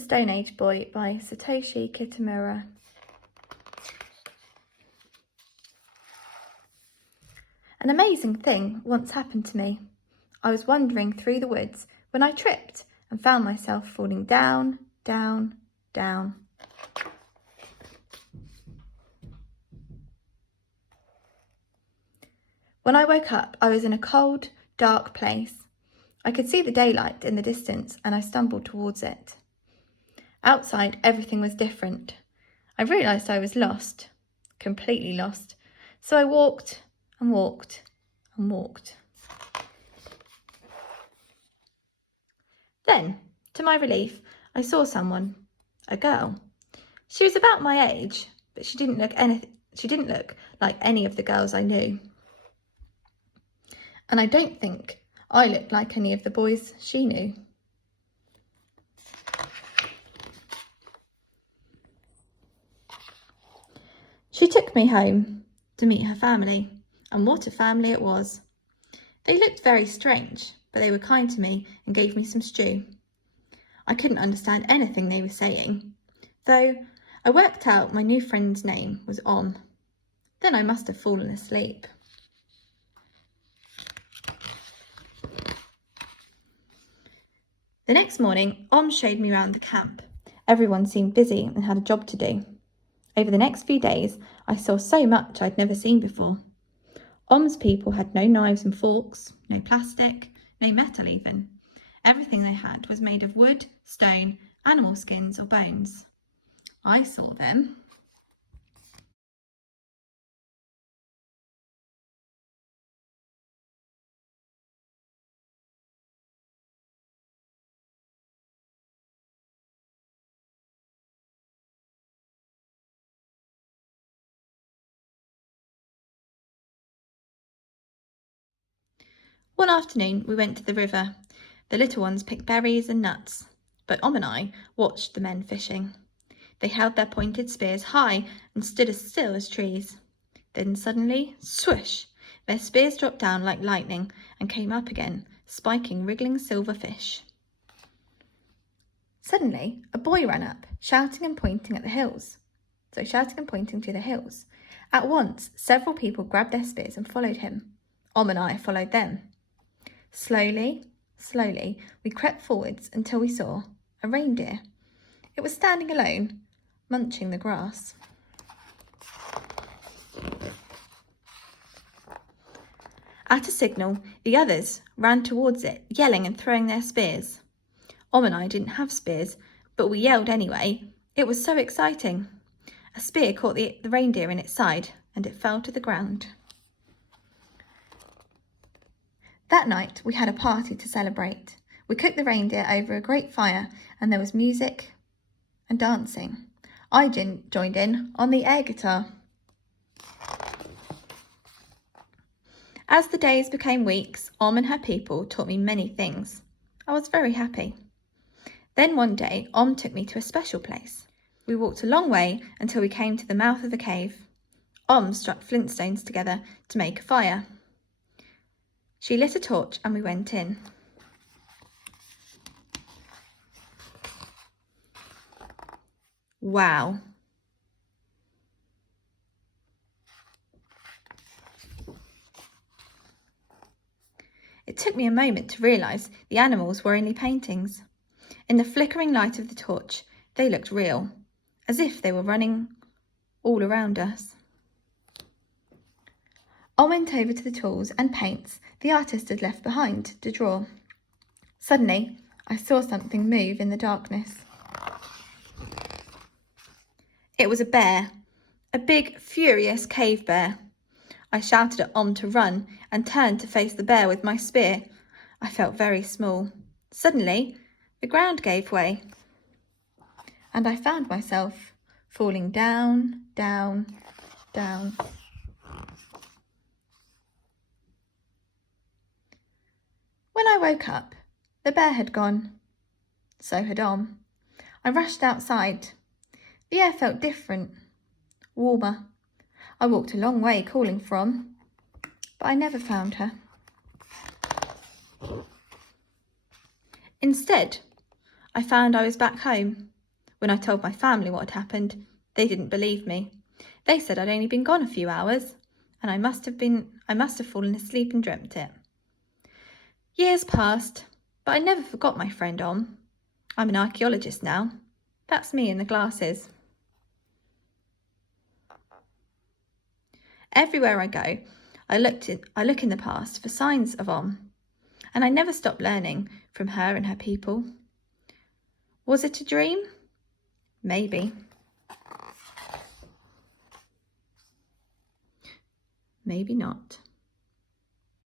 The Stone Age Boy by Satoshi Kitamura. An amazing thing once happened to me. I was wandering through the woods when I tripped and found myself falling down, down, down. When I woke up, I was in a cold, dark place. I could see the daylight in the distance and I stumbled towards it. Outside, everything was different. I realised I was lost, completely lost. So I walked and walked and walked. Then, to my relief, I saw someone, a girl. She was about my age, but she didn't look like any of the girls I knew. And I don't think I looked like any of the boys she knew. She took me home to meet her family, and what a family it was. They looked very strange, but they were kind to me and gave me some stew. I couldn't understand anything they were saying, though I worked out my new friend's name was Om. Then I must have fallen asleep. The next morning, Om showed me around the camp. Everyone seemed busy and had a job to do. Over the next few days, I saw so much I'd never seen before. Om's people had no knives and forks, no plastic, no metal even. Everything they had was made of wood, stone, animal skins or bones. I saw them. One afternoon, we went to the river. The little ones picked berries and nuts, but Om and I watched the men fishing. They held their pointed spears high and stood as still as trees. Then suddenly, swoosh, their spears dropped down like lightning and came up again, spiking wriggling silver fish. Suddenly, a boy ran up, shouting and pointing to the hills. At once, several people grabbed their spears and followed him. Om and I followed them. Slowly, we crept forwards until we saw a reindeer. It was standing alone, munching the grass. At a signal, the others ran towards it, yelling and throwing their spears. Om and I didn't have spears, but we yelled anyway. It was so exciting. A spear caught the reindeer in its side, and it fell to the ground. That night, we had a party to celebrate. We cooked the reindeer over a great fire, and there was music and dancing. I joined in on the air guitar. As the days became weeks, Om and her people taught me many things. I was very happy. Then one day, Om took me to a special place. We walked a long way until we came to the mouth of a cave. Om struck flint stones together to make a fire. She lit a torch and we went in. Wow. It took me a moment to realise the animals were only paintings. In the flickering light of the torch, they looked real, as if they were running all around us. I went over to the tools and paints the artist had left behind to draw. Suddenly, I saw something move in the darkness. It was a bear, a big, furious cave bear. I shouted at Om to run and turned to face the bear with my spear. I felt very small. Suddenly, the ground gave way, and I found myself falling down, down, down. When I woke up, the bear had gone. So had Om. I rushed outside. The air felt different, warmer. I walked a long way calling for Om, but I never found her. Instead, I found I was back home. When I told my family what had happened, they didn't believe me. They said I'd only been gone a few hours, and I must have fallen asleep and dreamt it. Years passed, but I never forgot my friend Om. I'm an archaeologist now. That's me in the glasses. Everywhere I go, I look in the past for signs of Om, and I never stop learning from her and her people. Was it a dream? Maybe. Maybe not.